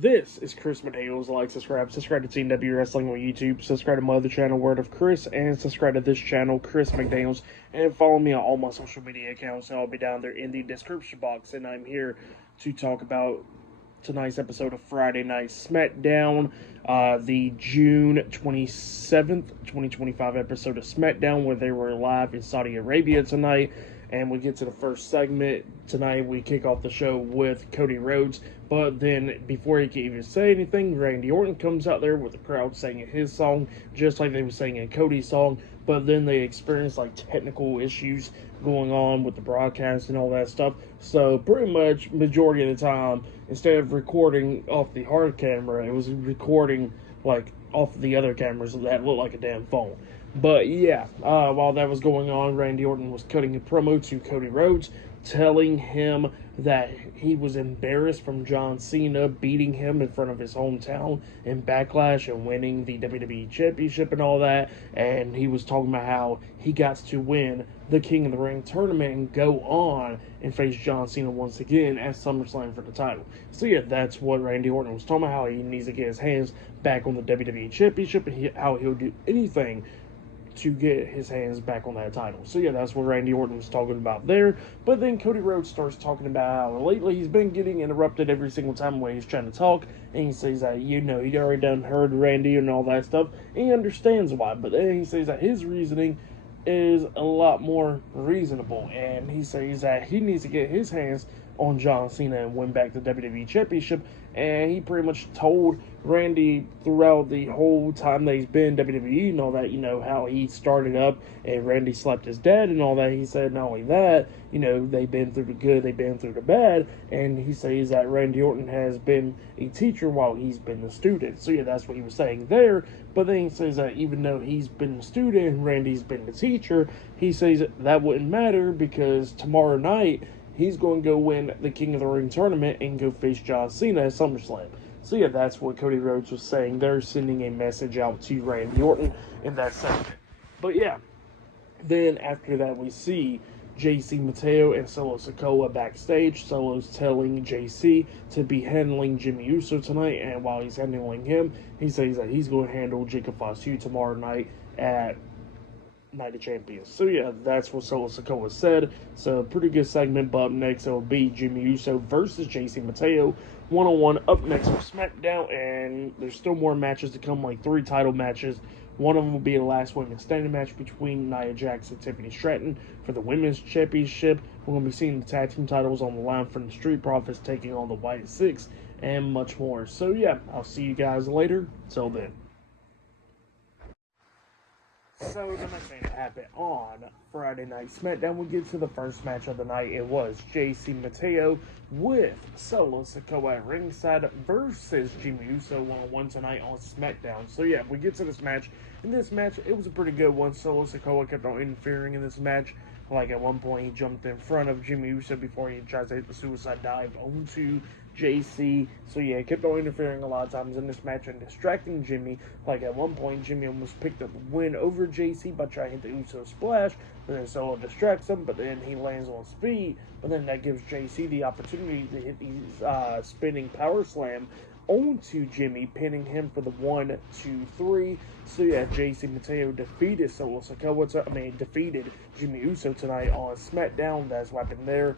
This is Chris Mateos. Like, subscribe to TNW Wrestling on YouTube, subscribe to my other channel, Word of Chris, and subscribe to this channel, Chris McDaniels, and follow me on all my social media accounts, and I'll be down there in the description box. And I'm here to talk about tonight's episode of Friday Night SmackDown, the June 27th, 2025 episode of SmackDown, where they were live in Saudi Arabia tonight. And we get to the first segment tonight. We kick off the show with Cody Rhodes, but then before he can even say anything, Randy Orton comes out there with the crowd singing his song, just like they were singing Cody's song. But then they experience like technical issues going on with the broadcast and all that stuff. So pretty much majority of the time, instead of recording off the hard camera, it was recording like off the other cameras that looked like a damn phone. But yeah, while that was going on, Randy Orton was cutting a promo to Cody Rhodes, telling him that he was embarrassed from John Cena beating him in front of his hometown in Backlash and winning the WWE Championship and all that. And he was talking about how he got to win the King of the Ring tournament and go on and face John Cena once again at SummerSlam for the title. So yeah, that's what Randy Orton was talking about, how he needs to get his hands back on the WWE Championship and how he'll do anything to get his hands back on that title. So yeah, that's what Randy Orton was talking about there. But then Cody Rhodes starts talking about how lately he's been getting interrupted every single time when he's trying to talk, and he says that, you know, he'd already done heard Randy and all that stuff, and he understands why. But then he says that his reasoning is a lot more reasonable, and he says that he needs to get his hands on John Cena and win back the WWE Championship. And he pretty much told Randy throughout the whole time that he's been WWE and all that, you know, how he started up and Randy slapped his dad and all that. He said not only that, you know, they've been through the good, they've been through the bad. And he says that Randy Orton has been a teacher while he's been the student. So yeah, that's what he was saying there. But then he says that even though he's been the student and Randy's been the teacher, he says that wouldn't matter because tomorrow night he's going to go win the King of the Ring tournament and go face John Cena at SummerSlam. So yeah, that's what Cody Rhodes was saying. They're sending a message out to Randy Orton in that segment. But yeah, then after that we see JC Mateo and Solo Sikoa backstage. Solo's telling JC to be handling Jimmy Uso tonight, and while he's handling him, he says that he's going to handle Jacob Fatu tomorrow night at Night of Champions. So yeah, that's what Solo Sikoa said. So pretty good segment. But up next it'll be Jimmy Uso versus JC Mateo one-on-one up next for SmackDown, and there's still more matches to come, like 3 title matches. One of them will be the last women's standing match between Nia Jax and Tiffany Stratton for the women's championship. We're going to be seeing the tag team titles on the line from the Street Profits taking on the White Six and much more. So yeah, I'll see you guys later. Till then. So the next thing that happened on Friday Night SmackDown, we get to the first match of the night. It was JC Mateo with Solo Sikoa at ringside versus Jimmy Uso one-on-one tonight on SmackDown. So yeah, we get to this match. In this match, it was a pretty good one. Solo Sikoa kept on interfering in this match. Like at one point, he jumped in front of Jimmy Uso before he tries to hit the suicide dive onto JC. So yeah, he kept on interfering a lot of times in this match and distracting Jimmy. Like at one point, Jimmy almost picked up the win over JC by trying to hit the Uso splash. But then Solo distracts him, but then he lands on his feet. But then that gives JC the opportunity to hit the spinning power slam onto Jimmy, pinning him for the 1, 2, 3. So yeah, JC Mateo defeated Solo Sikoa. Defeated Jimmy Uso tonight on SmackDown. That's what happened there.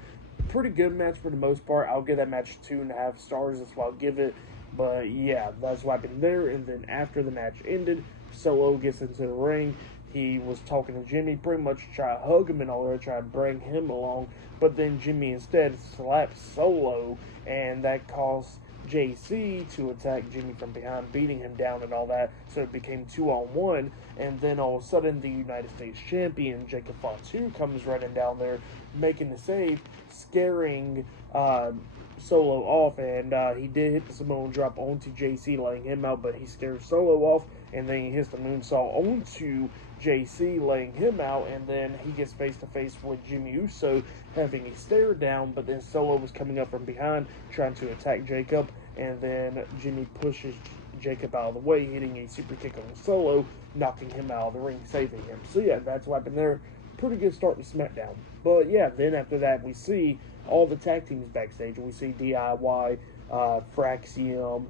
Pretty good match for the most part. I'll give that match 2.5 stars. That's what I'll give it. But yeah, that's what happened there. And then after the match ended, Solo gets into the ring. He was talking to Jimmy, pretty much try to hug him and all that, try to bring him along. But then Jimmy instead slaps Solo, and that caused JC to attack Jimmy from behind, beating him down and all that. So it became 2-on-1. And then all of a sudden, the United States champion, Jacob Fatu, comes running down there, making the save, scaring Solo off. And he did hit the Samoan drop onto JC, letting him out, but he scared Solo off. And then he hits the moonsault onto JC, laying him out, and then he gets face-to-face with Jimmy Uso, having a stare down, but then Solo was coming up from behind, trying to attack Jacob, and then Jimmy pushes Jacob out of the way, hitting a super kick on Solo, knocking him out of the ring, saving him. So yeah, that's what happened there. Pretty good start to SmackDown. But yeah, then after that, we see all the tag teams backstage, and we see DIY Fraxium,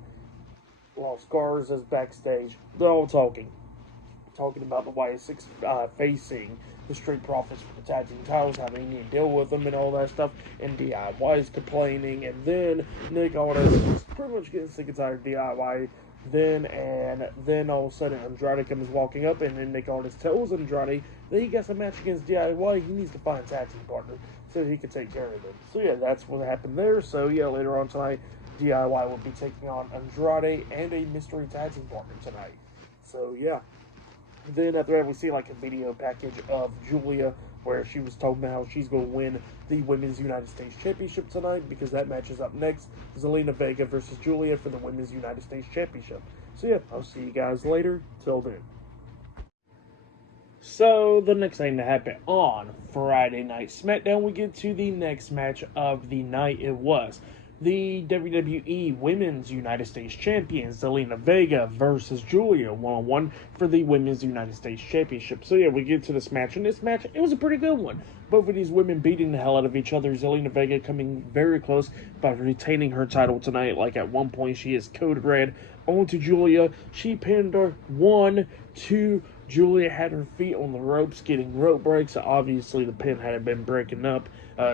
Lost Garza's backstage. They're all talking about the YS6 facing the Street Profits for the tag team titles, how they need to deal with them and all that stuff, and DIY is complaining, and then Nick Aldis was pretty much getting sick and tired of DIY. Then all of a sudden Andrade comes walking up, and then Nick Aldis tells Andrade that he got a match against DIY. He needs to find a tag team partner so he can take care of them. So yeah, that's what happened there. So yeah, later on tonight, DIY will be taking on Andrade and a mystery tag team partner tonight. So yeah. Then after that, we see like a video package of Julia where she was talking about how she's going to win the Women's United States Championship tonight, because that match is up next. Zelina Vega versus Julia for the Women's United States Championship. So yeah, I'll see you guys later. Till then. So the next thing to happen on Friday Night SmackDown, we get to the next match of the night. It was the WWE Women's United States Champion, Zelina Vega, versus Julia, one-on-one for the Women's United States Championship. So yeah, we get to this match, and this match, it was a pretty good one. Both of these women beating the hell out of each other. Zelina Vega coming very close by retaining her title tonight. Like at one point, she is code red onto Julia. She pinned her 1, 2. Julia had her feet on the ropes, getting rope breaks. Obviously, the pin had been breaking up.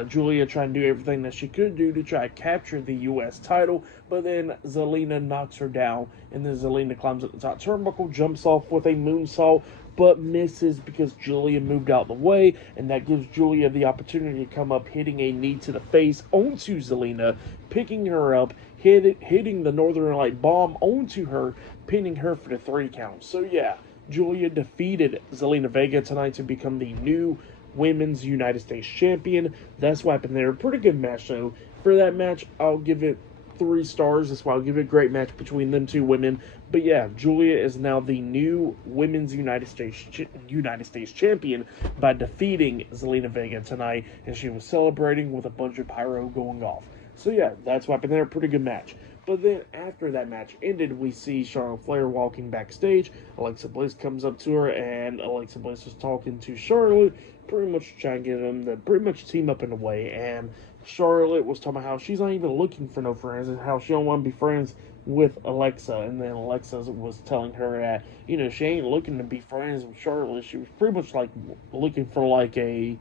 Julia trying to do everything that she could do to try to capture the U.S. title, but then Zelina knocks her down, and then Zelina climbs up the top turnbuckle, jumps off with a moonsault, but misses because Julia moved out the way, and that gives Julia the opportunity to come up, hitting a knee to the face onto Zelina, picking her up, hitting the Northern Light bomb onto her, pinning her for the 3 count. So yeah, Julia defeated Zelina Vega tonight to become the new Women's United States Champion. That's what happened there. Pretty good match, though. For that match, I'll give it 3 stars. That's why I'll give it a great match between them 2 women. But yeah, Julia is now the new Women's United States Champion by defeating Zelina Vega tonight, and she was celebrating with a bunch of pyro going off. So yeah, that's what happened there. Pretty good match. But then after that match ended, we see Charlotte Flair walking backstage. Alexa Bliss comes up to her, and Alexa Bliss is talking to Charlotte, pretty much trying to get them to pretty much team up in a way. And Charlotte was talking about how she's not even looking for no friends, and how she don't want to be friends with Alexa. And then Alexa was telling her that, you know, she ain't looking to be friends with Charlotte. She was pretty much like looking for like a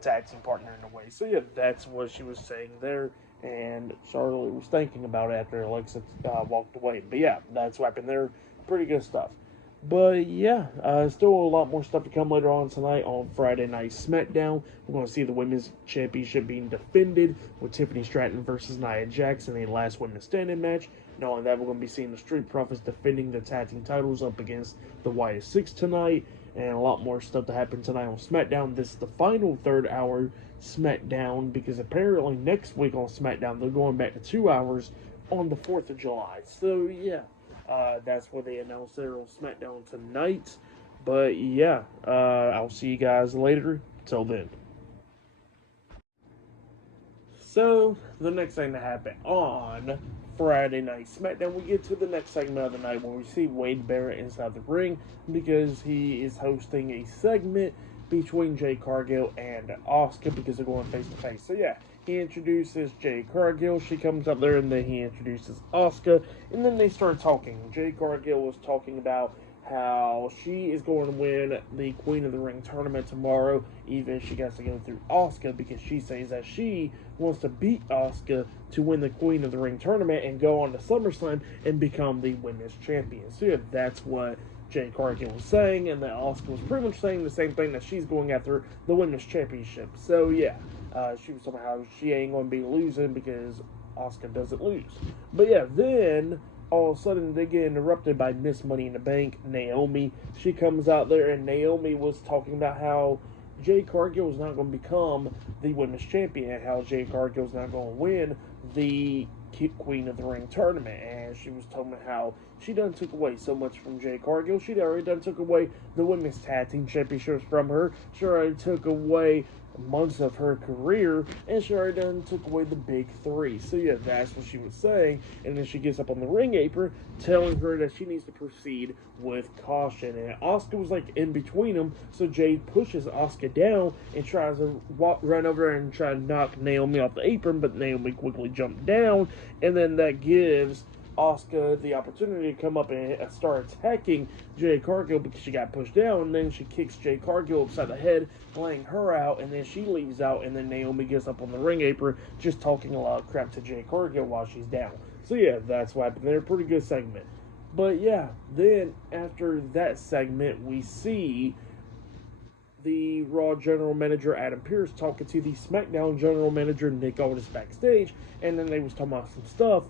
tag team partner in a way. So yeah, that's what she was saying there. And Charlotte was thinking about it after Alexa walked away. But yeah, that's what happened there. Pretty good stuff. But yeah, still a lot more stuff to come later on tonight on Friday Night SmackDown. We're going to see the Women's Championship being defended with Tiffany Stratton versus Nia Jax in a last women's standing match. Not only that, we're going to be seeing the Street Profits defending the tag team titles up against the YS6 tonight. And a lot more stuff to happen tonight on SmackDown. This is the final 3rd hour SmackDown, because apparently next week on SmackDown they're going back to 2 hours on the 4th of July. So yeah, that's what they announced there on SmackDown tonight. But yeah, I'll see you guys later. Till then. So the next thing to happen on Friday Night SmackDown, we get to the next segment of the night where we see Wade Barrett inside the ring, because he is hosting a segment between Jay Cargill and Asuka, because they're going face to face. So yeah, he introduces Jay Cargill, she comes up there, and then he introduces Asuka, and then they start talking. Jay Cargill was talking about how she is going to win the Queen of the Ring tournament tomorrow, even if she has to go through Asuka, because she says that she wants to beat Asuka to win the Queen of the Ring tournament and go on to SummerSlam and become the women's champion. So yeah, that's what Jay Cargill was saying, and that Asuka was pretty much saying the same thing, that she's going after the women's championship. So yeah, she was talking about how she ain't going to be losing because Asuka doesn't lose. But yeah, then all of a sudden they get interrupted by Miss Money in the Bank, Naomi. She comes out there, and Naomi was talking about how Jay Cargill is not going to become the women's champion, how Jay Cargill is not going to win the Queen of the Ring tournament. And she was telling me how she done took away so much from Jay Cargill. She already done took away the women's tag team championships from her. She already took away months of her career, and she already done took away the big three. So yeah, that's what she was saying. And then she gets up on the ring apron, telling her that she needs to proceed with caution. And Asuka was like in between them, so Jade pushes Asuka down and tries to run over and try to knock Naomi off the apron, but Naomi quickly jumped down, and then that gives Asuka the opportunity to come up and start attacking Jade Cargill because she got pushed down, and then she kicks Jade Cargill upside the head, laying her out, and then she leaves out, and then Naomi gets up on the ring apron, just talking a lot of crap to Jade Cargill while she's down. So yeah, that's what happened there. Pretty good segment. But yeah, then after that segment, we see the Raw General Manager Adam Pearce talking to the SmackDown General Manager Nick Aldis backstage, and then they was talking about some stuff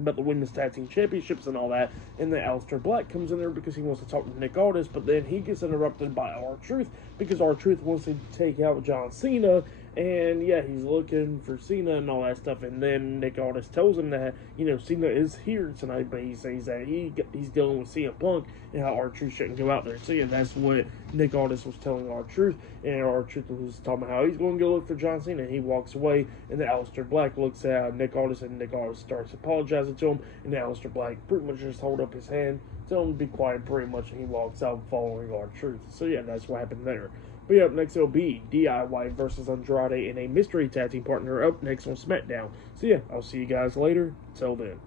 about the Women's Tag Team Championships and all that, and then Aleister Black comes in there because he wants to talk to Nick Aldis, but then he gets interrupted by R-Truth because R-Truth wants to take out John Cena, and yeah, he's looking for Cena and all that stuff, and then Nick Aldis tells him that, you know, Cena is here tonight, but he says that he's dealing with CM Punk and how R-Truth shouldn't go out there. So yeah, that's what Nick Aldis was telling R-Truth, and R-Truth was talking about how he's going to go look for John Cena, and he walks away, and then Aleister Black looks at Nick Aldis, and Nick Aldis starts apologizing to him, and Aleister Black pretty much just hold up his hand, tell him to be quiet pretty much, and he walks out following R-Truth. So yeah, that's what happened there. But yeah, up next it'll be DIY versus Andrade and a mystery tag team partner up next on SmackDown. So yeah, I'll see you guys later. Till then.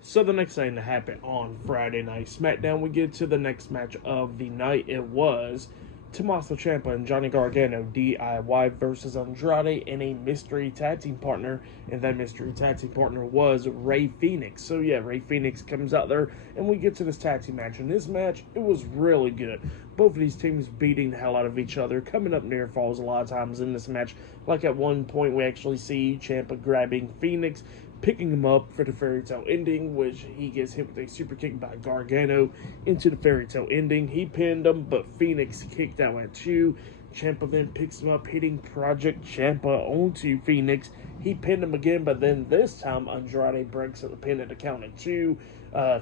So the next thing that happened on Friday Night SmackDown, we get to the next match of the night. It was Tommaso Ciampa and Johnny Gargano, DIY versus Andrade and a mystery tag team partner, and that mystery tag team partner was Rey Fenix. So yeah, Rey Fenix comes out there, and we get to this tag team match. And this match, it was really good. Both of these teams beating the hell out of each other, coming up near falls a lot of times in this match. Like at one point, we actually see Ciampa grabbing Fenix, picking him up for the fairy tale ending, which he gets hit with a super kick by Gargano into the fairy tale ending. He pinned him, but Phoenix kicked out at 2. Ciampa then picks him up, hitting Project Ciampa onto Phoenix. He pinned him again, but then this time Andrade breaks up the pin at the count of 2.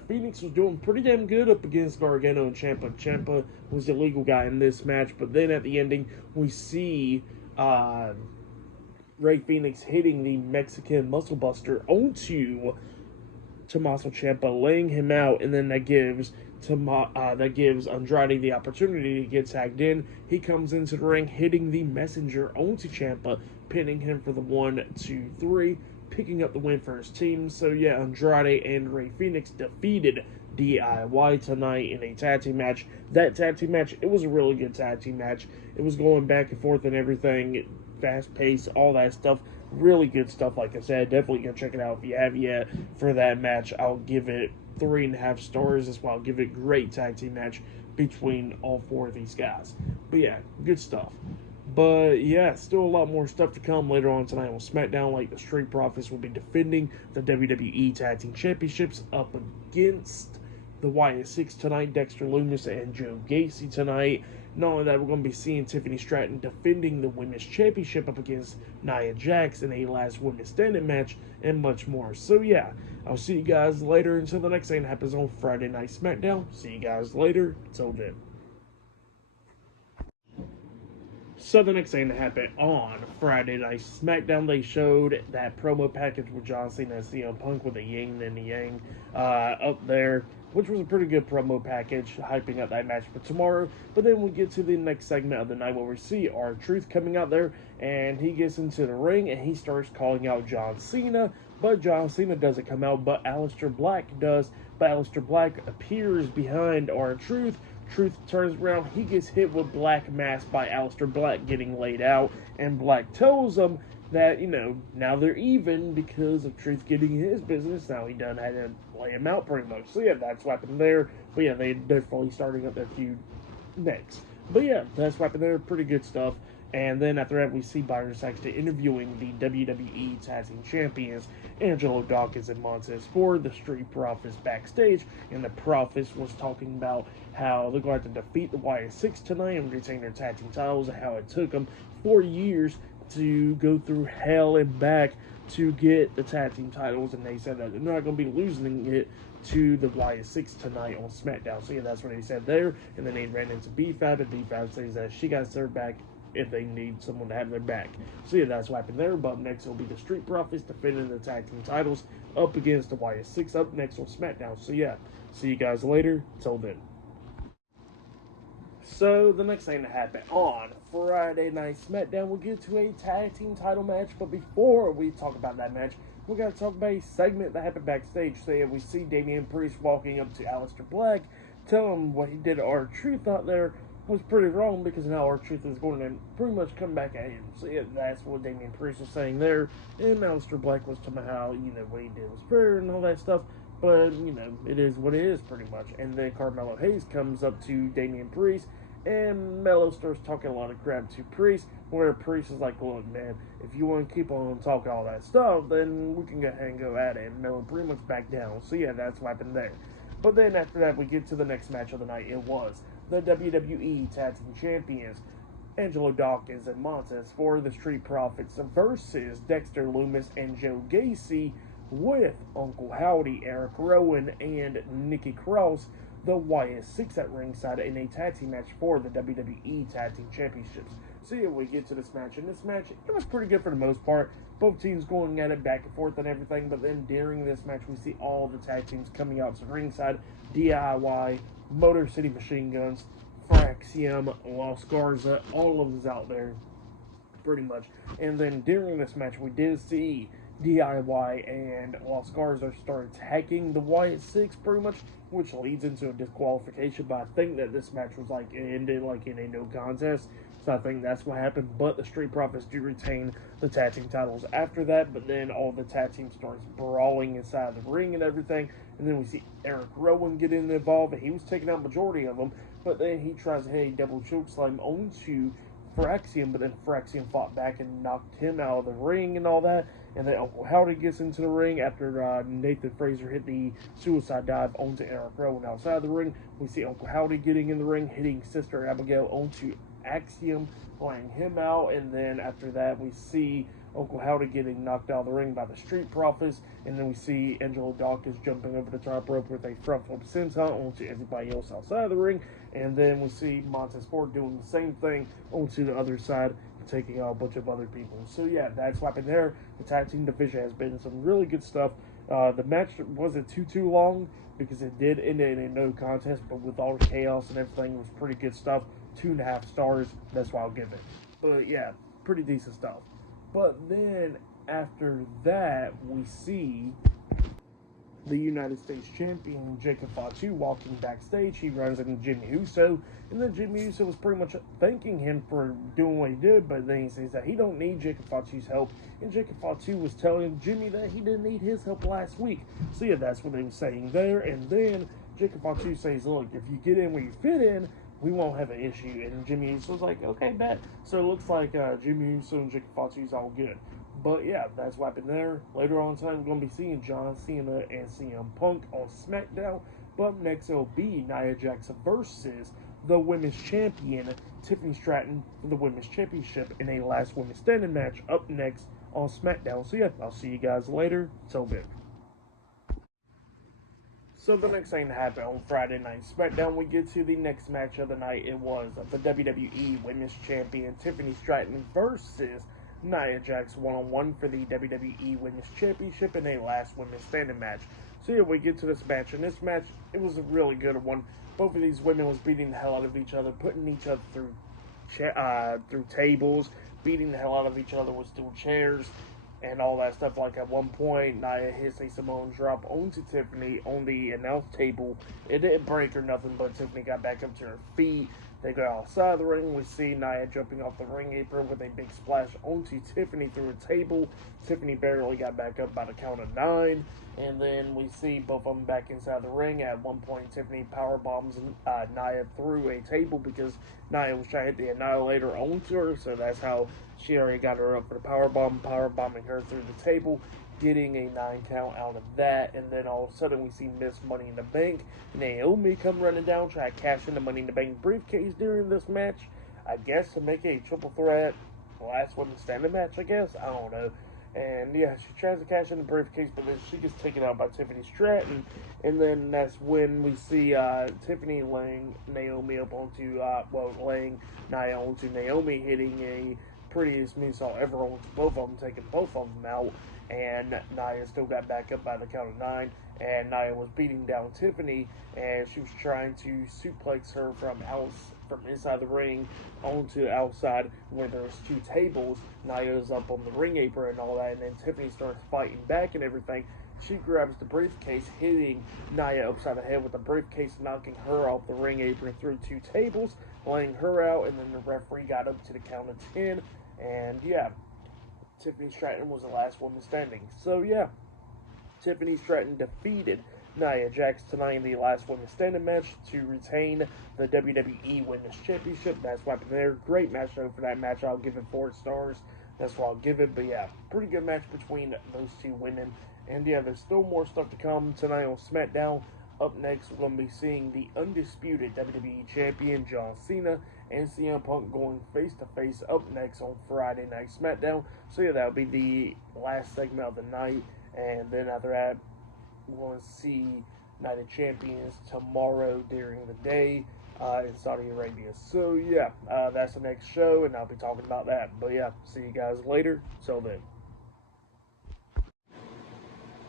Phoenix was doing pretty damn good up against Gargano and Ciampa. Ciampa was the legal guy in this match, but then at the ending, we see Rey Fenix hitting the Mexican Muscle Buster onto Tommaso Ciampa, laying him out, and then that gives Andrade the opportunity to get tagged in. He comes into the ring, hitting the Messenger onto Ciampa, pinning him for the 1, 2, 3, picking up the win for his team. So yeah, Andrade and Rey Fenix defeated DIY tonight in a tag team match. That tag team match, it was a really good tag team match. It was going back and forth and everything, fast pace, all that stuff. Really good stuff. Like I said, definitely go check it out if you have yet. For that match, I'll give it 3.5 stars as well. I'll give it great tag team match between all 4 of these guys. But yeah, good stuff. But yeah, still a lot more stuff to come later on tonight on SmackDown. Like the Street Profits will be defending the WWE Tag Team Championships up against the Wyatt Six tonight. Dexter Lumis and Joe Gacy tonight. Not only that, we're going to be seeing Tiffany Stratton defending the Women's Championship up against Nia Jax in a last women's standing match, and much more. So yeah, I'll see you guys later until the next thing happens on Friday Night SmackDown. See you guys later. Till then. So the next thing that happened on Friday Night SmackDown, they showed that promo package with John Cena and CM Punk with the yin and the yang up there, which was a pretty good promo package, hyping up that match for tomorrow. But then we get to the next segment of the night where we see R-Truth coming out there, and he gets into the ring, and he starts calling out John Cena, but John Cena doesn't come out, but Aleister Black does. But Aleister Black appears behind R-Truth. Truth turns around, he gets hit with Black Mass by Aleister Black getting laid out, and Black tells him that, you know, now they're even because of Truth getting his business. Now he done had to lay him out pretty much. So yeah, that's what happened there. But yeah, they definitely starting up their feud next. But yeah, that's what happened there. Pretty good stuff. And then after that, we see Byron Saxton interviewing the WWE Tag Team Champions, Angelo Dawkins and Montez Ford, the Street Profits backstage. And the Profits was talking about how they're going to defeat the Wyatt Six tonight and retain their tag team titles, and how it took them 4 years to go through hell and back to get the tag team titles, and they said that they're not going to be losing it to the Wyatt Six tonight on SmackDown. So yeah, that's what they said there, and then they ran into B5, and B5 says that she got their back if they need someone to have their back. So yeah, that's what happened there. But next will be the Street Profits defending the tag team titles up against the Wyatt Six up next on SmackDown. So yeah, see you guys later. Till then. So the next thing that happened on Friday Night SmackDown, we'll get to a tag team title match. But before we talk about that match, we got to talk about a segment that happened backstage. So yeah, we see Damian Priest walking up to Aleister Black, tell him what he did to R-Truth out there was pretty wrong, because now R-Truth is going to pretty much come back at him. So yeah, that's what Damian Priest was saying there. And Aleister Black was talking about how, what he did was fair and all that stuff. But, it is what it is pretty much. And then Carmelo Hayes comes up to Damian Priest, and Melo starts talking a lot of crap to Priest, where Priest is like, look, man, if you want to keep on talking all that stuff, then we can go ahead and go at it. And Melo pretty much back down. So yeah, that's what happened there. But then after that, we get to the next match of the night. It was the WWE Tag Team Champions, Angelo Dawkins and Montez for the Street Profits versus Dexter Lumis and Joe Gacy, with Uncle Howdy, Eric Rowan, and Nikki Cross, the Wyatt Six at ringside in a tag team match for the WWE Tag Team Championships. So yeah, we get to this match, and this match, it was pretty good for the most part. Both teams going at it back and forth and everything, but then during this match, we see all the tag teams coming out to ringside. DIY, Motor City Machine Guns, Fraxium, Los Garza, all of them's out there, pretty much. And then during this match, we did see DIY and Los Garza start attacking the Wyatt Six pretty much, which leads into a disqualification. But I think that this match was ended in a no contest. So I think that's what happened. But the Street Profits do retain the tag team titles after that. But then all the tag team starts brawling inside the ring and everything. And then we see Eric Rowan get involved, and he was taking out majority of them. But then he tries to hit a double choke slam onto Fraxium, but then Fraxium fought back and knocked him out of the ring and all that. And then Uncle Howdy gets into the ring after Nathan Fraser hit the suicide dive onto Eric Rowan outside the ring. We see Uncle Howdy getting in the ring, hitting Sister Abigail onto Axiom, laying him out. And then after that, we see Uncle Howdy getting knocked out of the ring by the Street Profits. And then we see Angelo Dawkins jumping over the top rope with a front flip senton onto everybody else outside of the ring. And then we see Montez Ford doing the same thing onto the other side, taking out a bunch of other people. So yeah, that's what happened there. The tag team division has been some really good stuff. The match wasn't too long, because it did end in a no contest, but with all the chaos and everything, it was pretty good stuff. 2.5 stars, that's what I'll give it. But yeah, pretty decent stuff. But then after that, we see the United States Champion Jacob Fatu walking backstage. He runs into Jimmy Uso, and then Jimmy Uso was pretty much thanking him for doing what he did, but then he says that he don't need Jacob Fatu's help, and Jacob Fatu was telling Jimmy that he didn't need his help last week. So yeah, that's what they were saying there. And then Jacob Fatu says, look, if you get in where you fit in, we won't have an issue. And Jimmy Uso was like, okay, bet. So it looks like Jimmy Uso and Jacob Fatu's all good. But yeah, that's what happened there. Later on tonight, we're going to be seeing John Cena and CM Punk on SmackDown. But up next, it'll be Nia Jax versus the Women's Champion, Tiffany Stratton, for the Women's Championship in a last women's standing match up next on SmackDown. So yeah, I'll see you guys later. Till then. So the next thing that happened on Friday Night SmackDown, we get to the next match of the night. It was the WWE Women's Champion, Tiffany Stratton versus Nia Jax one-on-one for the WWE Women's Championship in a last women's standing match. So yeah, we get to this match, and this match, it was a really good one. Both of these women was beating the hell out of each other, putting each other through tables, beating the hell out of each other with steel chairs and all that stuff. Like at one point, Nia hits a Samoan drop onto Tiffany on the announce table. It didn't break or nothing, but Tiffany got back up to her feet. They go outside the ring. We see Nia jumping off the ring apron with a big splash onto Tiffany through a table. Tiffany barely got back up by the count of 9. And then we see both of them back inside the ring. At one point, Tiffany powerbombs Nia through a table because Nia was trying to hit the Annihilator onto her. So that's how she already got her up for the powerbombing her through the table, getting a 9 count out of that. And then all of a sudden we see Miss Money in the Bank, Naomi, come running down, try to cash in the Money in the Bank briefcase during this match, I guess to make a triple threat last woman standing match, I guess. I don't know. And yeah, she tries to cash in the briefcase, but then she gets taken out by Tiffany Stratton. And then that's when we see Tiffany laying Naomi up onto, laying Nia onto Naomi, hitting a prettiest moonsault ever onto both of them, taking both of them out. And Nia still got back up by the count of 9. And Nia was beating down Tiffany, and she was trying to suplex her from inside the ring onto outside where there's 2 tables. Nia's up on the ring apron and all that, and then Tiffany starts fighting back and everything. She grabs the briefcase, hitting Nia upside the head with the briefcase, knocking her off the ring apron through 2 tables, laying her out, and then the referee got up to the count of 10. And yeah, Tiffany Stratton was the last woman standing. So yeah, Tiffany Stratton defeated Nia Jax tonight in the last woman standing match to retain the WWE Women's Championship. That's why there. Great match though for that match. I'll give it 4 stars. That's what I'll give it. But yeah, pretty good match between those 2 women. And yeah, there's still more stuff to come tonight on SmackDown. Up next, we're going to be seeing the undisputed WWE Champion John Cena and CM Punk going face-to-face up next on Friday Night SmackDown. So yeah, that'll be the last segment of the night. And then after that, we're going to see Night of Champions tomorrow during the day in Saudi Arabia. So yeah, that's the next show, and I'll be talking about that. But yeah, see you guys later. Till then.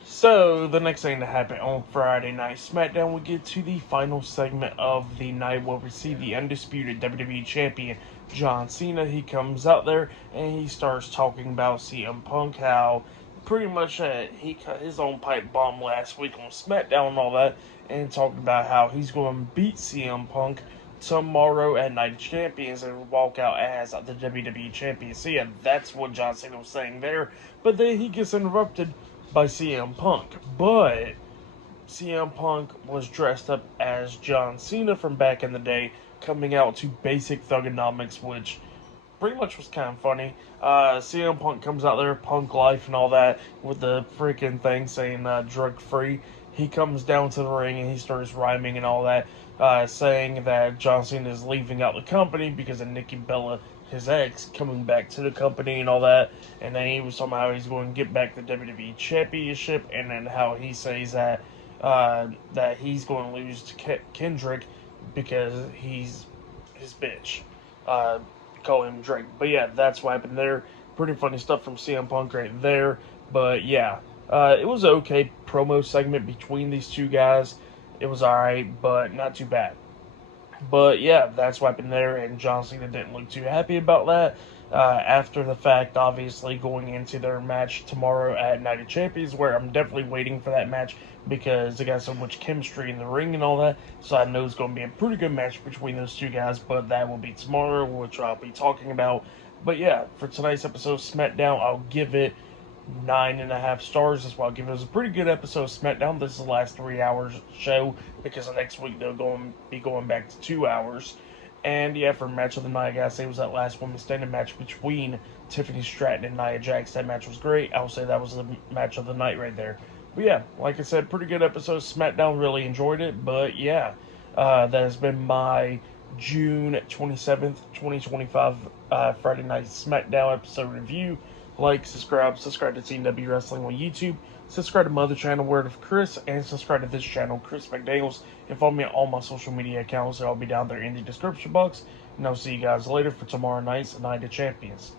So, the next thing to happen on Friday Night SmackDown, we get to the final segment of the night where we see the undisputed WWE Champion, John Cena. He comes out there and he starts talking about CM Punk, how pretty much he cut his own pipe bomb last week on SmackDown and all that, and talking about how he's going to beat CM Punk tomorrow at Night of Champions and walk out as the WWE Champion. So yeah, that's what John Cena was saying there. But then he gets interrupted by CM Punk. But CM Punk was dressed up as John Cena from back in the day, coming out to Basic Thuganomics, which pretty much was kind of funny. CM Punk comes out there, Punk Life and all that, with the freaking thing saying drug free. He comes down to the ring and he starts rhyming and all that, saying that John Cena is leaving out the company because of Nikki Bella, his ex, coming back to the company and all that. And then he was talking about how he's going to get back the WWE Championship, and then how he says that that he's going to lose to Kendrick because he's his bitch. Call him Drake. But yeah, that's what happened there. Pretty funny stuff from CM Punk right there. But yeah, it was an okay promo segment between these 2 guys. It was alright, but not too bad. But yeah, that's what happened there, and John Cena didn't look too happy about that. After the fact, obviously, going into their match tomorrow at Night of Champions, where I'm definitely waiting for that match because they got so much chemistry in the ring and all that. So I know it's going to be a pretty good match between those 2 guys, but that will be tomorrow, which I'll be talking about. But yeah, for tonight's episode of SmackDown, I'll give it 9.5 stars. That's why I'll give it. It was a pretty good episode of SmackDown. This is the last 3 hours show because the next week they'll be going back to 2 hours. And yeah, for match of the night, I gotta say, it was that last woman standing match between Tiffany Stratton and Nia Jax. That match was great. I would say that was the match of the night right there. But yeah, like I said, pretty good episode of SmackDown. Really enjoyed it. But yeah, that has been my June 27th, 2025 Friday Night SmackDown episode review. Like, subscribe to TNW Wrestling on YouTube, subscribe to my other channel, Word of Chris, and subscribe to this channel, Chris McDaniels, and follow me on all my social media accounts. I'll be down there in the description box, and I'll see you guys later for tomorrow night's Night of Champions.